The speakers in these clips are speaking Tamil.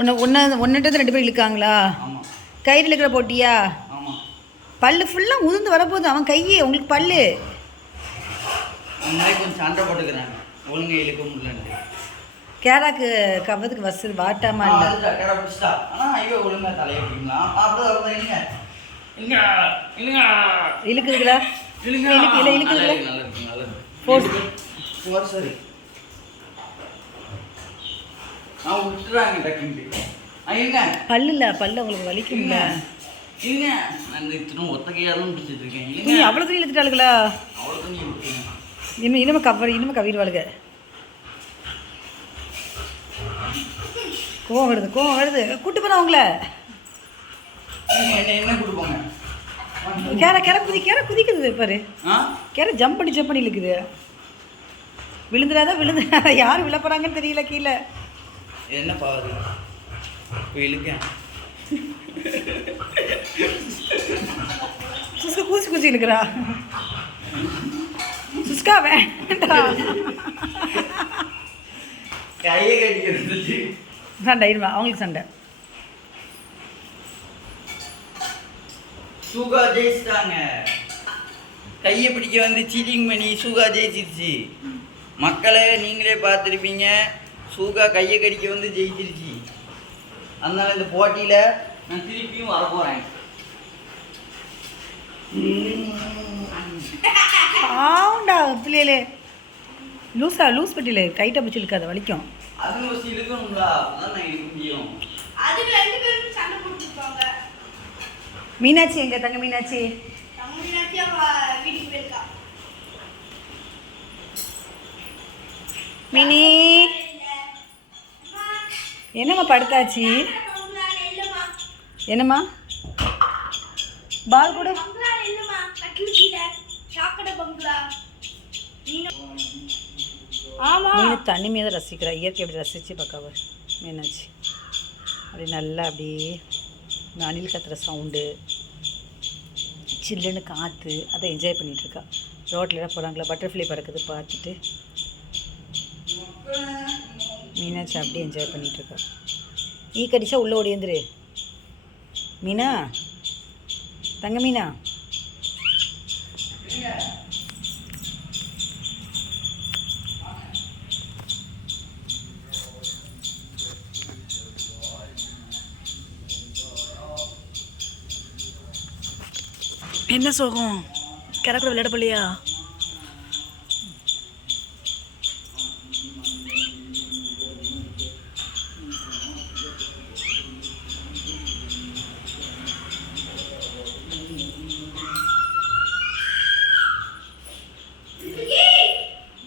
உன்னை ஒன்று ஒன்றுட்டு ரெண்டு பேர் இழுக்காங்களா? கயிறு இழுக்கிற போட்டியா? பல்லு ஃபுல்லாக உதிர்ந்து வரப்போகுது அவன் கையே உங்களுக்கு பல்லு. கொஞ்சம் சண்டை போட்டுக்கிறாங்க ஒழுங்கா இழுக்க முடியலன்ட்டு. கேராக்கு கவத்துக்கு வசதி வாட்டாமா இல்லை கடை பிடிச்சிட்டா. ஆனால் ஐயோ ஒழுங்கா தலையை பிடிக்கலாம். அப்படி தான் இல்லைங்க இல்லைங்க இல்லைங்க இழுக்குதுங்களா? இல்லைங்க இழுக்கு இல்லை இழுக்குதுங்களா நல்லா இருக்கு நல்லா இருக்கு Force. போர் சரி. நான் விட்டுறாங்க டக்குன்ட்டு. ஐயங்க பல்லு இல்லை பல்லு உங்களுக்கு வலிக்கும்ல. இல்லைங்க நான் தான் பிடிச்சிட்டு இருக்கேன். அவ்வளோ துணி இழுத்துட்டாளுங்களா அவ்வளோ இனிமே இனிமே கவர் இனிமே கவிடுவாளுங்க கோவம் வருது கோவம் வருது. கூட்டு போனா அவங்கள. என்ன கொடுப்போங்க கேர கேர குதி கேர குதிக்குது பாரு. கேர ஜம்ப் பண்ணி ஜம்ப் பண்ணி இழுக்குது. விழுந்துடாதான் விழுந்துடாத. யார் விழ போறாங்கன்னு தெரியல கீழே. என்ன பாவது இழுக்கேன். சுஸ்கா கூசி கூசி இழுக்கிறா. சுஸ்கா வேண்டாம். கையை கடிக்கிறது சண்டை இருமா அவங்களுக்கு சண்டை. சுகா ஜெயிச்சிட்டாங்க கையை பிடிக்க வந்து சீட்டிங் பண்ணி சுகா ஜெயிச்சிருச்சு மக்களை நீங்களே பார்த்துருப்பீங்க சுகா கையை கடிக்க வந்து ஜெயிச்சிருச்சு. அதனால இந்த போட்டியில் நான் திருப்பியும் வர போகிறேன் ஆவுண்டா பிள்ளைகளே. லூஸா லூஸ் பட்டியில டைட்டாக பிடிச்சி இழுக்காத வலிக்கும். அது ஒரு இழுக்கணுங்களா அதான் நான் இழுக்க முடியும். அது ரெண்டு பேரும் சண்டை போட்டுருப்பாங்க மீனாட்சி எங்க தங்க மீனாட்சி? மினி. என்னம்மா படுத்தாச்சு? என்னம்மா? பால் கூட. மீன் தனிமையாக தான் ரசிக்கிறா இயற்கை அப்படி ரசித்து பார்க்காவ மீனாட்சி. அப்படி நல்லா அப்படியே இந்த அணில் கத்துற சவுண்டு சில்லுன்னு காற்று அதை என்ஜாய் பண்ணிகிட்ருக்கா ரோட்டில் எல்லாம் போகிறாங்களா பட்டர்ஃப்ளை பறக்குது பார்த்துட்டு. மீனாட்சி அப்படியே என்ஜாய் பண்ணிகிட்ருக்கா ஈ கடிச்சா உள்ளே ஓடியந்துரு. மீனா? தங்க மீனா? என்ன சோகம்? கிடக்கூட விளையாட போலையா?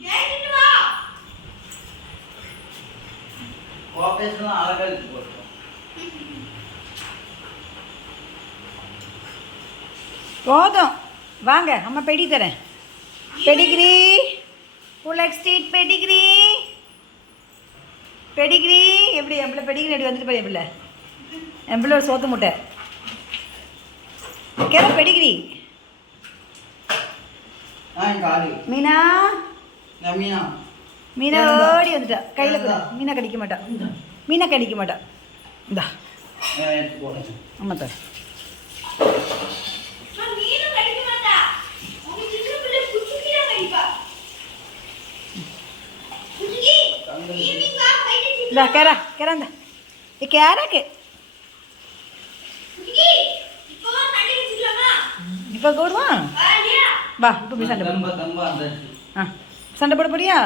ஏறிட்டு அழகாக போட்டோம் போதும். வாங்க அம்மா பெடி தரேன். பெடிகிரி புலக் ஸ்ட்ரீட் பெடிகிரி பெடிகிரி எப்படி என் பிள்ளை பெடிகிரி எப்படி வந்துட்டு போய் என் பிள்ளை? என் பிள்ளை ஒரு சோத்து முட்டை. கேர பெடிகிரி மீனா? மீனா. ஓடி வந்துட்டா. கையில் கொடு. மீனா? கடிக்க மாட்டா. மீனா கடிக்க மாட்டா. இந்தா. ஆ, எடுத்து போடுறேன் அம்மா தரேன் அம்மா, நீனும் கடிக்க மாட்டா உங்க சின்ன பிள்ளை குச்சிக்கு தான் கடிப்பா குச்சிக்கு ஈவினிங் வா போயிட்டு இந்தா கேரா கேரா இந்தா ஏ கேராக்கு இப்போ வரலையா வா இப்போ போய் சண்டை ஆ சண்டை போட போறியா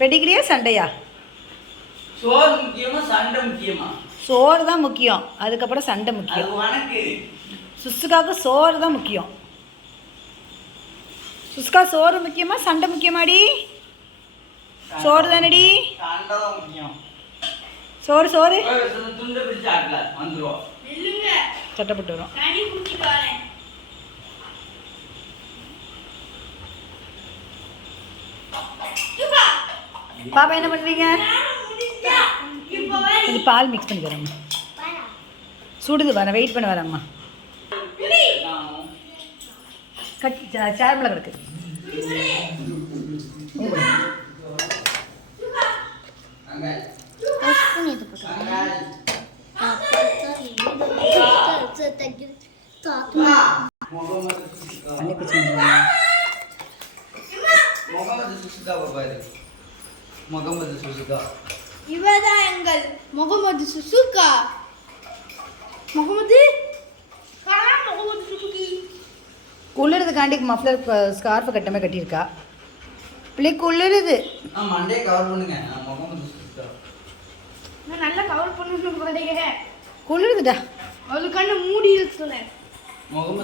பெடிகிரியா சண்டையா சோறு முக்கியமா சண்டை முக்கியமா சோறு தான் முக்கியம் அதுக்கப்புறம் சண்டை முக்கியம் உனக்கு சுசுக்காவுக்கு சோறு தான் முக்கியம் சுசுக்கா சோறு முக்கியமா சண்டை முக்கியமாடி சோறு தானடி? சோறு சோறு. சட்டப்பட்டு வரும். பாப்பா என்ன வா. கொஞ்சம் பால் மிக்ஸ் பண்ணி தரேம்மா. சுடுது வரேன் வெயிட் பண்ண வரேம்மா. குடி கட் சேர் மேலே கிடக்கு. முகமது சுசிகா பண்ணி குச்சி முகமது சுசிகா இவதான் எங்கள் முகமது சுசுகா முகமது கலாம் முகமது சுசுகி குளிரதுக்காண்டி மஃப்ளர் ஸ்கார்ஃபை கட்டமே கட்டியிருக்கா. பிள்ளை குளிருது ஆ மண்டே கவர் பண்ணுங்க. நான் முகமது சுசிகா நான் நல்லா கவர் பண்ணணும் போறீங்க குளிருதுடா அது கண்ணு மூடி இருக்குல்ல முகமது